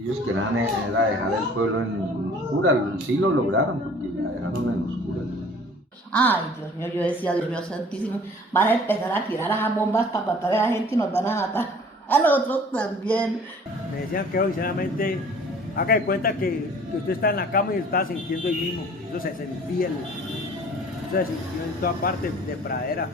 Ellos querían era dejar el pueblo en oscuras, sí lo lograron porque la dejaron en oscuras. Ay, Dios mío, yo decía, Dios mío santísimo, van a empezar a tirar las bombas para matar a la gente y nos van a matar a nosotros también. Me decían que sinceramente, haga de cuenta que usted está en la cama y está sintiendo ahí mismo. Eso se sentía, eso se sintió en toda parte de pradera.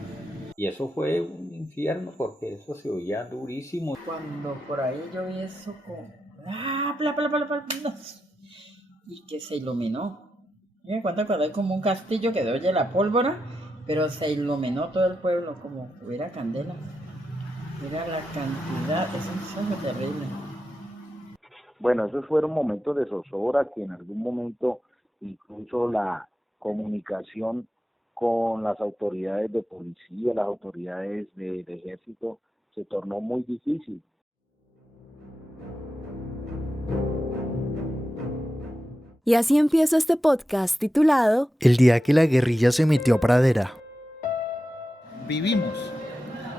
Y eso fue un infierno porque eso se oía durísimo. Cuando por ahí yo vi eso con... bla, bla, bla, bla, bla, y que se iluminó. Me cuenta cuando hay como un castillo que oye la pólvora, pero se iluminó todo el pueblo como si hubiera candela. Era la cantidad, eso fue terrible. Bueno, esos fueron momentos de zozobra que en algún momento incluso la comunicación con las autoridades de policía, las autoridades del ejército, se tornó muy difícil. Y así empieza este podcast titulado El día que la guerrilla se metió a Pradera. Vivimos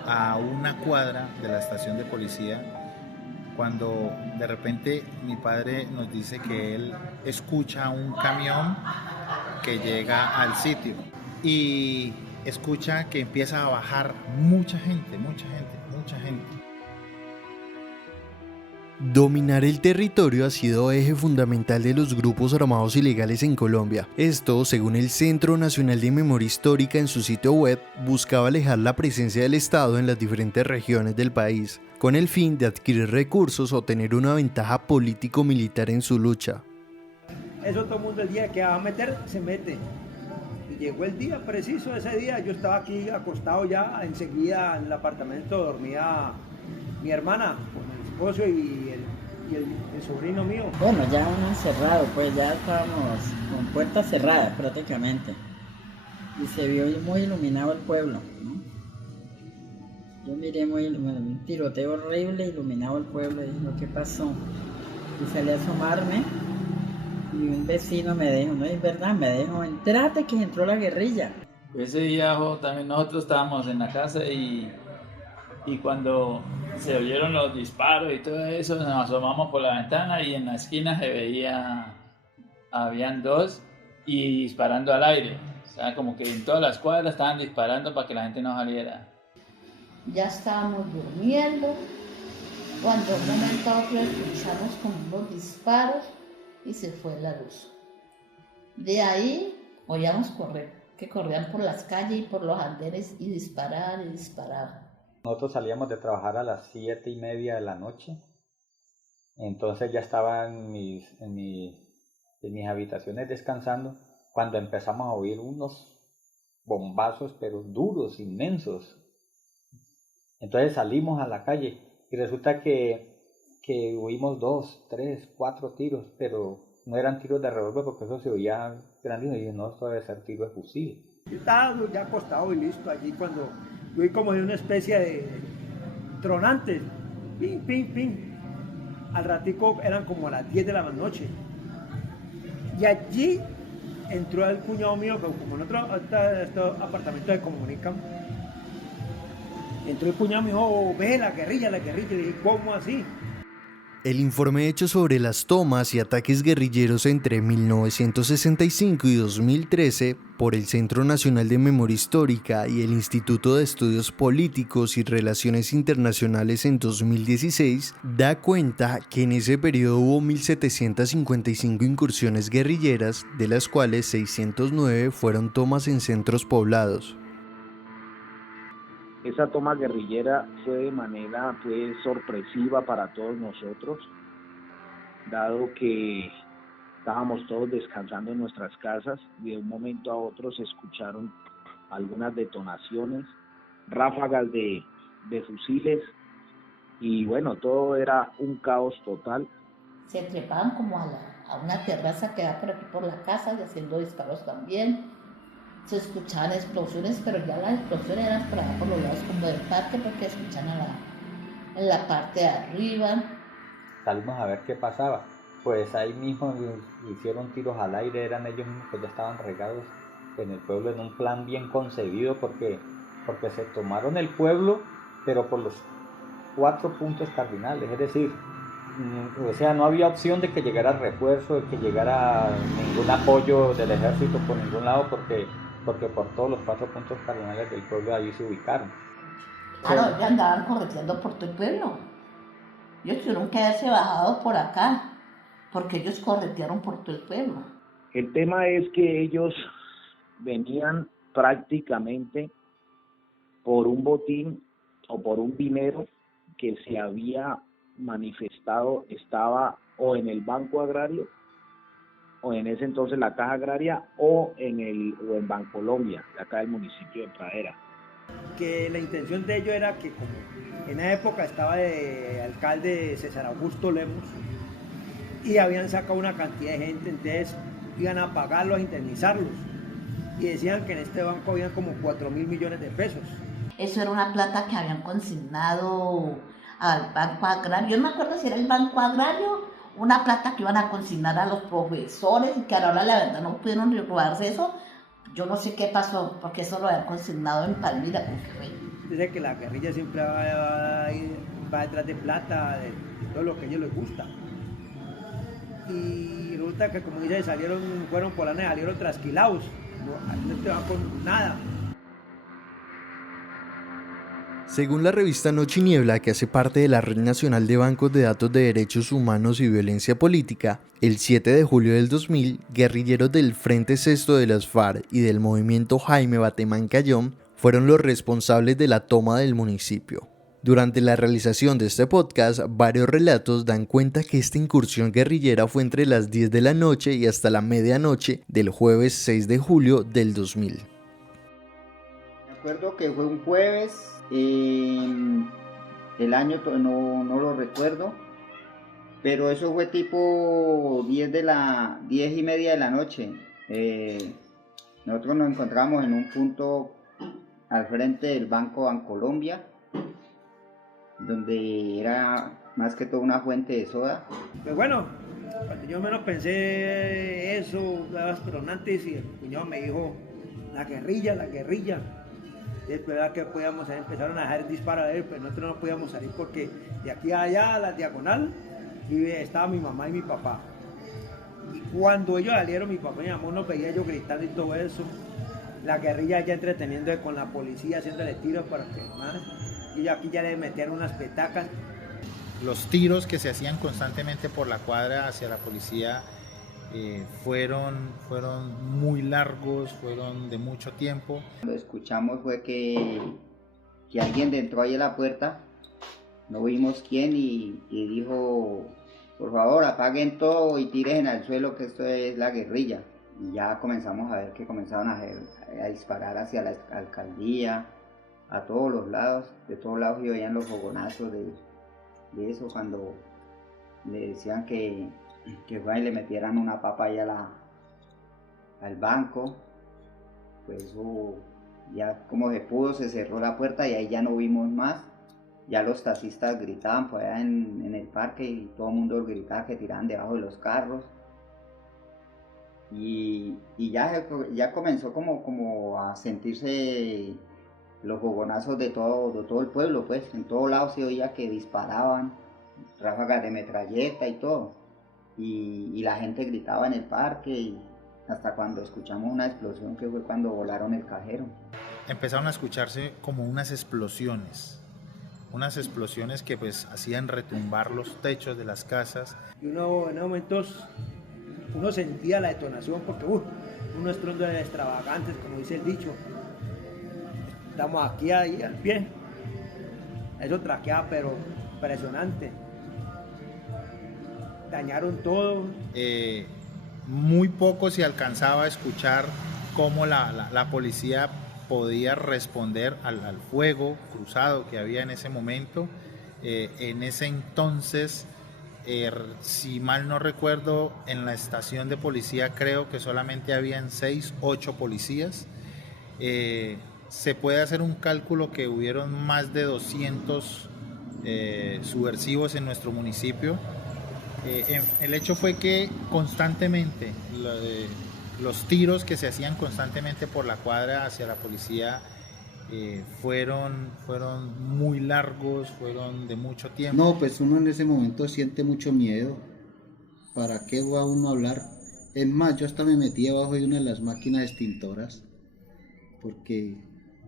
a una cuadra de la estación de policía cuando de repente mi padre nos dice que él escucha un camión que llega al sitio y escucha que empieza a bajar mucha gente. Dominar el territorio ha sido eje fundamental de los grupos armados ilegales en Colombia. Esto, según el Centro Nacional de Memoria Histórica en su sitio web, buscaba alejar la presencia del Estado en las diferentes regiones del país, con el fin de adquirir recursos o tener una ventaja político-militar en su lucha. Eso todo el mundo el día que va a meter, se mete. Y llegó el día preciso, ese día yo estaba aquí acostado ya, enseguida en el apartamento dormía mi hermana con el esposo y el sobrino mío. Bueno, ya encerrado, pues ya estábamos con puertas cerradas prácticamente. Y se vio muy iluminado el pueblo, ¿no? Yo miré un tiroteo horrible, iluminado el pueblo, y dije, ¿qué pasó? Y salí a asomarme y un vecino me dijo, no es verdad, me dijo, entrate que entró la guerrilla. Ese día también nosotros estábamos en la casa y cuando se oyeron los disparos y todo eso, nos asomamos por la ventana y en la esquina se veía, habían dos y disparando al aire. O sea, como que en todas las cuadras estaban disparando para que la gente no saliera. Ya estábamos durmiendo, cuando de un momento a otro escuchamos como unos disparos y se fue la luz. De ahí oíamos correr, que corrían por las calles y por los andenes y disparaban y disparaban. Nosotros salíamos de trabajar a las 7:30 de la noche, entonces ya estaba en mis habitaciones descansando cuando empezamos a oír unos bombazos pero duros, inmensos. Entonces salimos a la calle y resulta que oímos 2, 3, 4 tiros, pero no eran tiros de revólver porque eso se oía grandísimo y dije, no, esto debe ser tiro de fusil. Yo estaba ya acostado y listo allí cuando yo vi como de una especie de tronantes, ping, ping, ping. Al ratico eran como a las 10 de la noche. Y allí entró el cuñado mío, como en otro apartamento se comunican. Entró el cuñado y me dijo, ve la guerrilla. Y le dije, ¿cómo así? El informe hecho sobre las tomas y ataques guerrilleros entre 1965 y 2013 por el Centro Nacional de Memoria Histórica y el Instituto de Estudios Políticos y Relaciones Internacionales en 2016 da cuenta que en ese periodo hubo 1.755 incursiones guerrilleras, de las cuales 609 fueron tomas en centros poblados. Esa toma guerrillera fue de manera sorpresiva para todos nosotros, dado que estábamos todos descansando en nuestras casas y de un momento a otro se escucharon algunas detonaciones, ráfagas de fusiles y bueno, todo era un caos total. Se trepaban como a una terraza que da por aquí por la casa y haciendo disparos también. Se escuchaban explosiones, pero ya las explosiones eran por allá por los lados como del parque porque escuchaban en la parte de arriba. Salimos a ver qué pasaba. Pues ahí mismo hicieron tiros al aire, eran ellos mismos que ya estaban regados en el pueblo en un plan bien concebido porque se tomaron el pueblo, pero por los 4 puntos cardinales, es decir, o sea, no había opción de que llegara refuerzo, de que llegara ningún apoyo del ejército por ningún lado, porque por todos los 4 puntos cardinales del pueblo allí se ubicaron. Claro, ya andaban correteando por todo el pueblo. Ellos tuvieron que haberse bajado por acá, porque ellos corretearon por todo el pueblo. El tema es que ellos venían prácticamente por un botín o por un dinero que se había manifestado, estaba o en el Banco Agrario, o en ese entonces la Caja Agraria, o en Bancolombia, de acá del municipio de Pradera. Que la intención de ellos era que, como en esa época estaba de alcalde César Augusto Lemos, y habían sacado una cantidad de gente, entonces iban a pagarlos, a indemnizarlos, y decían que en este banco habían como 4.000 millones de pesos. Eso era una plata que habían consignado al Banco Agrario. Yo no me acuerdo si era el Banco Agrario, una plata que iban a consignar a los profesores y que ahora la verdad no pudieron robarse eso. Yo no sé qué pasó, porque eso lo habían consignado en Palmira. Dice que la guerrilla siempre va detrás de plata, de todo lo que a ellos les gusta. Y resulta que, como dice, fueron por la neta, salieron trasquilados, no te van con nada. Según la revista Noche y Niebla, que hace parte de la Red Nacional de Bancos de Datos de Derechos Humanos y Violencia Política, el 7 de julio del 2000, guerrilleros del Frente Sexto de las FARC y del movimiento Jaime Batemán Cayón fueron los responsables de la toma del municipio. Durante la realización de este podcast, varios relatos dan cuenta que esta incursión guerrillera fue entre las 10 de la noche y hasta la medianoche del jueves 6 de julio del 2000. Me acuerdo que fue un jueves. El año no lo recuerdo, pero eso fue tipo 10:30 de la noche. Nosotros nos encontramos en un punto al frente del Banco Bancolombia, donde era más que todo una fuente de soda. Pues bueno, cuando yo menos pensé eso, las tronantes, y el cuñado me dijo, la guerrilla. Después de que podíamos salir, empezaron a dejar disparos a él, pero nosotros no podíamos salir porque de aquí a allá, a la diagonal, estaba mi mamá y mi papá. Y cuando ellos salieron, mi papá y mi mamá nos veía yo gritando y todo eso. La guerrilla ya entreteniendo con la policía, haciéndole tiros para que más. Y aquí ya le metieron unas petacas. Los tiros que se hacían constantemente por la cuadra hacia la policía fueron muy largos, fueron de mucho tiempo. Lo escuchamos fue que alguien entró ahí a la puerta, no vimos quién, y dijo, por favor apaguen todo y tiren al suelo, que esto es la guerrilla. Y ya comenzamos a ver que comenzaron a disparar hacia la alcaldía, a todos los lados, de todos lados, y oían los fogonazos de eso, cuando le decían que fue y le metieran una papa ahí al banco. Pues eso, ya como se pudo, se cerró la puerta y ahí ya no vimos más. Ya los taxistas gritaban por allá en el parque, y todo el mundo gritaba que tiraban debajo de los carros. Y ya comenzó como a sentirse los fogonazos de todo el pueblo, pues en todos lados se oía que disparaban, ráfagas de metralleta y todo. Y la gente gritaba en el parque, y hasta cuando escuchamos una explosión, que fue cuando volaron el cajero. Empezaron a escucharse como unas explosiones que pues hacían retumbar los techos de las casas. Y uno en momentos uno sentía la detonación, porque unos estruendos extravagantes, como dice el dicho. Estamos aquí ahí al pie, eso traqueaba, pero impresionante. Dañaron todo. Muy poco se alcanzaba a escuchar cómo la policía podía responder al fuego cruzado que había en ese momento. En ese entonces, si mal no recuerdo, en la estación de policía creo que solamente habían 6, 8 policías. Se puede hacer un cálculo que hubieron más de 200 subversivos en nuestro municipio. El hecho fue que constantemente los tiros que se hacían constantemente por la cuadra hacia la policía fueron muy largos, fueron de mucho tiempo. No, pues uno en ese momento siente mucho miedo. ¿Para qué va uno a hablar? Es más, yo hasta me metí abajo de una de las máquinas extintoras, porque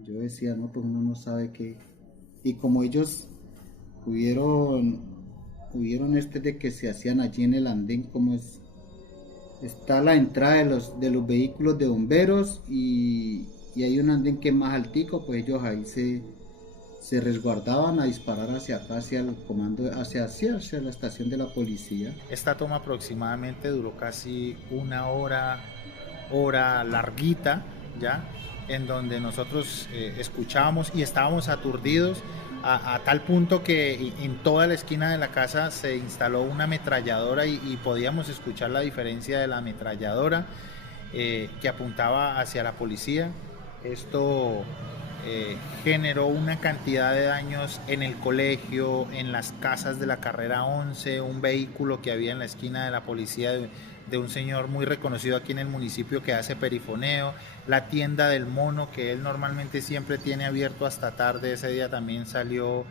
yo decía, no, pues uno no sabe qué. Y como ellos hubieron de que se hacían allí en el andén, como está la entrada de los vehículos de bomberos y hay un andén que es más altico, pues ellos ahí se resguardaban a disparar hacia acá, hacia el comando, hacia la estación de la policía. Esta toma aproximadamente duró casi una hora larguita, ¿ya? En donde nosotros escuchábamos y estábamos aturdidos a tal punto que en toda la esquina de la casa se instaló una ametralladora y podíamos escuchar la diferencia de la ametralladora que apuntaba hacia la policía. Esto generó una cantidad de daños en el colegio, en las casas de la carrera 11, un vehículo que había en la esquina de la policía de un señor muy reconocido aquí en el municipio que hace perifoneo, la tienda del mono que él normalmente siempre tiene abierto hasta tarde, ese día también salió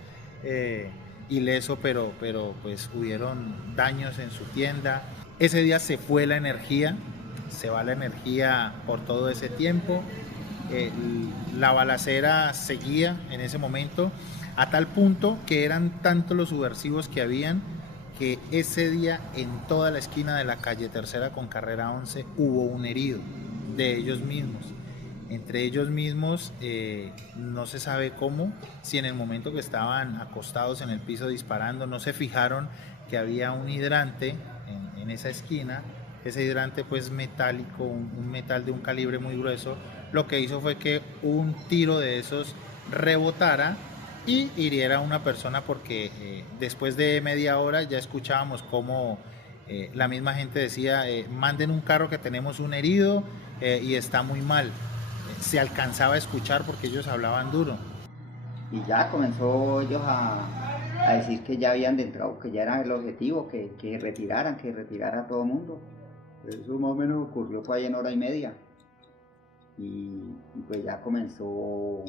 ileso, pero pues hubieron daños en su tienda. Ese día se fue la energía, se va la energía por todo ese tiempo. La balacera seguía en ese momento a tal punto que eran tantos los subversivos que habían que ese día en toda la esquina de la calle Tercera con carrera 11 hubo un herido de ellos mismos. Entre ellos mismos no se sabe cómo, si en el momento que estaban acostados en el piso disparando no se fijaron que había un hidrante en esa esquina. Ese hidrante pues metálico, un metal de un calibre muy grueso, lo que hizo fue que un tiro de esos rebotara y hiriera a una persona, porque después de media hora ya escuchábamos cómo la misma gente decía, manden un carro que tenemos un herido y está muy mal. Se alcanzaba a escuchar porque ellos hablaban duro. Y ya comenzó ellos a decir que ya habían entrado, que ya era el objetivo, que retirara a todo el mundo. Eso más o menos ocurrió por ahí en hora y media. Y pues ya comenzó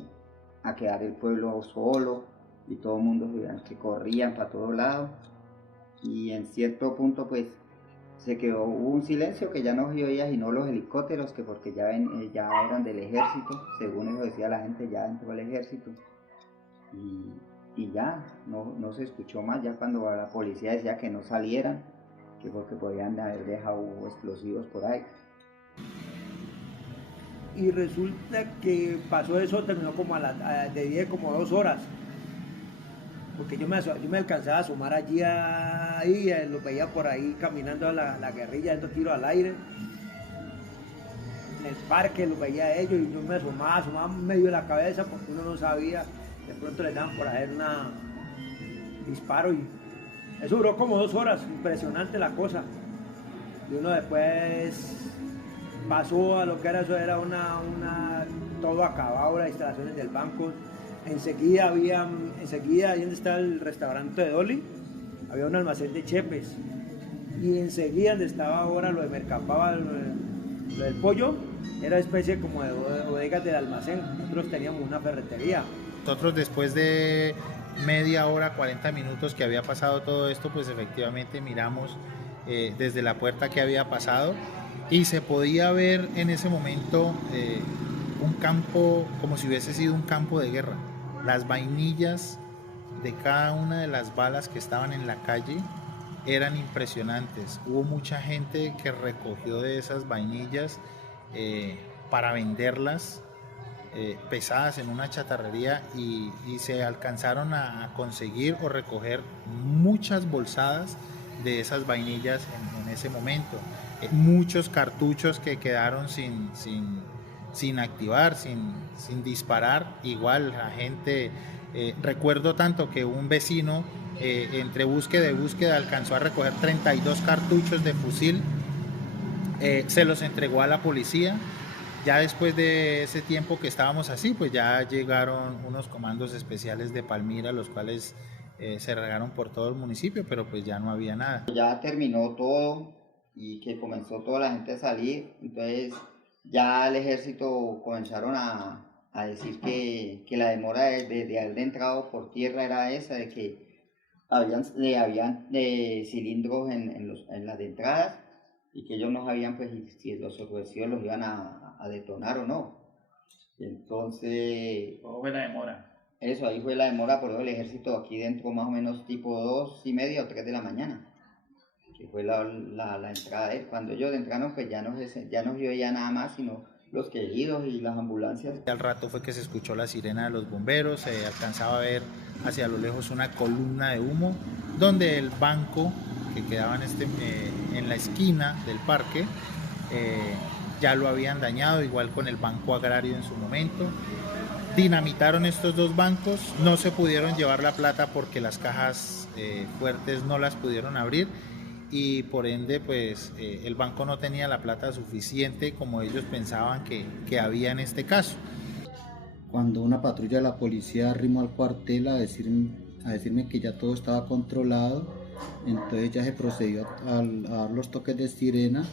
a quedar el pueblo solo y todo el mundo que corrían para todos lados. Y en cierto punto pues hubo un silencio que ya no se oía sino los helicópteros, que porque ya eran del ejército, según eso decía la gente, ya entró el ejército. Y ya no se escuchó más, ya cuando la policía decía que no salieran, que porque podían haber dejado explosivos por ahí. Y resulta que pasó eso, terminó como de 10 como 2 horas, porque yo me alcanzaba a asomar allí, lo veía por ahí caminando a la guerrilla, dando tiros al aire, en el parque lo veía a ellos, y yo me asomaba medio de la cabeza, porque uno no sabía, de pronto les daban por hacer un disparo, y eso duró como 2 horas, impresionante la cosa. Y uno después pasó a lo que era eso, era todo acabado, las instalaciones del banco. Enseguida ahí donde está el restaurante de Dolly, había un almacén de chepes. Y enseguida donde estaba ahora lo de Mercapava, lo del pollo, era especie como de bodegas del almacén. Nosotros teníamos una ferretería. Nosotros después de media hora, 40 minutos que había pasado todo esto, pues efectivamente miramos desde la puerta que había pasado y se podía ver en ese momento un campo, como si hubiese sido un campo de guerra. Las vainillas de cada una de las balas que estaban en la calle eran impresionantes. Hubo mucha gente que recogió de esas vainillas para venderlas pesadas en una chatarrería y se alcanzaron a conseguir o recoger muchas bolsadas de esas vainillas en ese momento. Muchos cartuchos que quedaron sin activar, sin disparar. Igual la gente, recuerdo tanto que un vecino entre búsqueda y búsqueda alcanzó a recoger 32 cartuchos de fusil, se los entregó a la policía. Ya después de ese tiempo que estábamos así, pues ya llegaron unos comandos especiales de Palmira, los cuales se regaron por todo el municipio, pero pues ya no había nada. Ya terminó todo y que comenzó toda la gente a salir, entonces ya el ejército comenzaron a a decir que la demora de haber entrado por tierra era esa, de que habían cilindros en las entradas y que ellos no sabían pues si los sorpresivos los iban a detonar o no. Entonces... ¿Cómo fue la demora? Eso, ahí fue la demora, por eso el ejército aquí dentro más o menos tipo 2:30 o 3 de la mañana, que fue la entrada de él. Cuando ellos entraron pues ya no vio ya nada más, sino los quejidos y las ambulancias. Al rato fue que se escuchó la sirena de los bomberos, se alcanzaba a ver hacia lo lejos una columna de humo, donde el banco que quedaba en la esquina del parque ya lo habían dañado, igual con el Banco Agrario en su momento. Dinamitaron estos dos bancos, no se pudieron llevar la plata porque las cajas fuertes no las pudieron abrir y por ende pues el banco no tenía la plata suficiente como ellos pensaban que había en este caso. Cuando una patrulla de la policía arrimó al cuartel a decirme que ya todo estaba controlado, entonces ya se procedió a dar los toques de sirena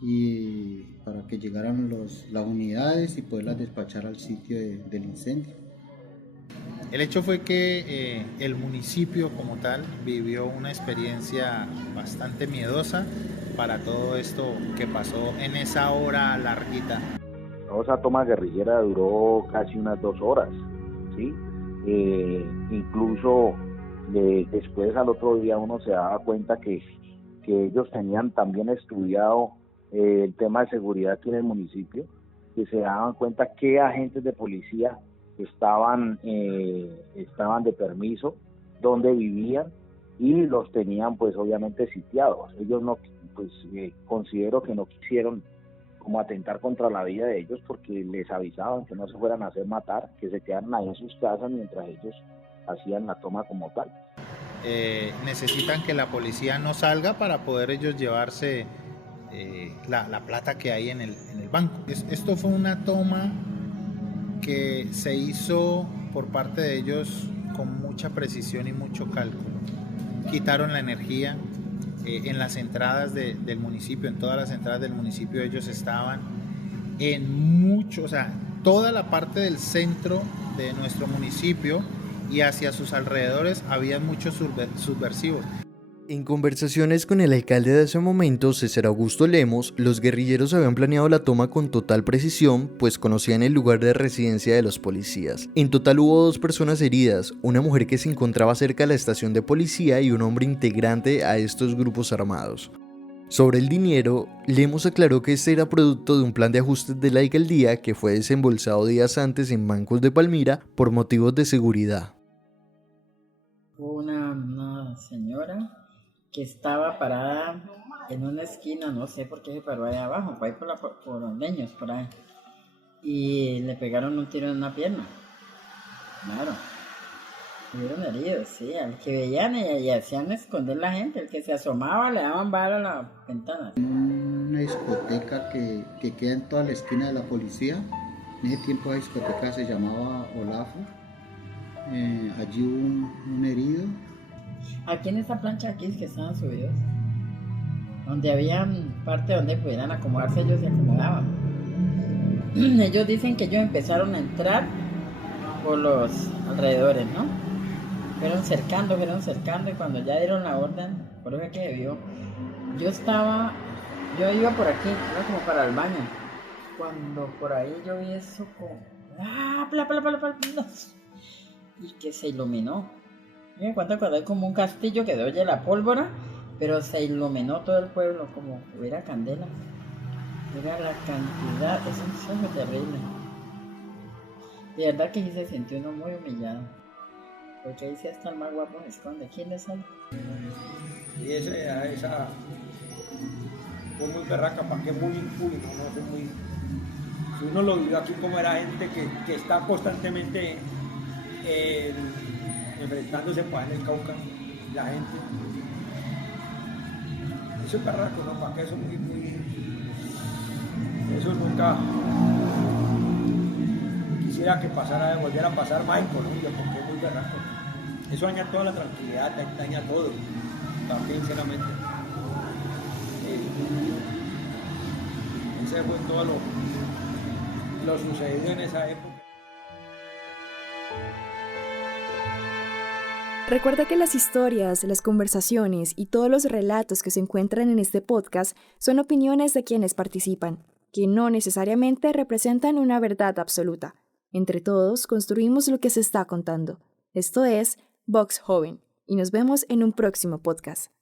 y para que llegaran las unidades y poderlas despachar al sitio del incendio. El hecho fue que el municipio como tal vivió una experiencia bastante miedosa para todo esto que pasó en esa hora larguita. Esa toma guerrillera duró casi unas 2 horas, ¿sí? Incluso después al otro día uno se daba cuenta que ellos tenían también estudiado el tema de seguridad aquí en el municipio, que se daban cuenta qué agentes de policía estaban de permiso, dónde vivían y los tenían pues obviamente sitiados. Ellos no, pues considero que no quisieron como atentar contra la vida de ellos porque les avisaban que no se fueran a hacer matar, que se quedaran ahí en sus casas mientras ellos hacían la toma como tal. Necesitan que la policía no salga para poder ellos llevarse la plata que hay en el banco. Esto fue una toma que se hizo por parte de ellos con mucha precisión y mucho cálculo. Quitaron la energía en las entradas del municipio, en todas las entradas del municipio ellos estaban o sea, toda la parte del centro de nuestro municipio y hacia sus alrededores había muchos subversivos. En conversaciones con el alcalde de ese momento, César Augusto Lemos, los guerrilleros habían planeado la toma con total precisión, pues conocían el lugar de residencia de los policías. En total hubo 2 personas heridas, una mujer que se encontraba cerca de la estación de policía y un hombre integrante a estos grupos armados. Sobre el dinero, Lemos aclaró que este era producto de un plan de ajustes de la alcaldía que fue desembolsado días antes en bancos de Palmira por motivos de seguridad. Una señora que estaba parada en una esquina, no sé por qué se paró ahí abajo, por ahí por los leños, por ahí, y le pegaron un tiro en una pierna. Claro, estuvieron heridos, sí, al que veían y hacían esconder la gente, el que se asomaba le daban bala a la ventana. Una discoteca que queda en toda la esquina de la policía, en ese tiempo la discoteca se llamaba Olafo, allí hubo un herido. Aquí en esta plancha aquí es que estaban subidos, donde había parte donde pudieran acomodarse, ellos se acomodaban. Ellos dicen que ellos empezaron a entrar por los alrededores, ¿no? Fueron cercando y cuando ya dieron la orden, por eso es que vio. Yo iba por aquí, iba como para el baño, cuando por ahí yo vi eso como y que se iluminó. Me cuenta cuando hay como un castillo que oye la pólvora, pero se iluminó todo el pueblo como hubiera candela. Era la cantidad, eso fue terrible. De verdad que sí se sintió uno muy humillado, porque ahí sí hasta el más guapo se esconde. ¿Quién le sale? Y esa fue muy berraca, para que muy impune, ¿no? Fue muy... Si uno lo vivió aquí como era gente que está constantemente enfrentándose pues, en el Cauca, la gente. Eso es berraco, ¿no? Para que eso eso nunca quisiera que volviera a pasar más en Colombia, porque es muy berraco. Eso daña toda la tranquilidad, daña todo, también sinceramente. Ese fue todo lo sucedido en esa época. Recuerda que las historias, las conversaciones y todos los relatos que se encuentran en este podcast son opiniones de quienes participan, que no necesariamente representan una verdad absoluta. Entre todos construimos lo que se está contando. Esto es Vox Joven, y nos vemos en un próximo podcast.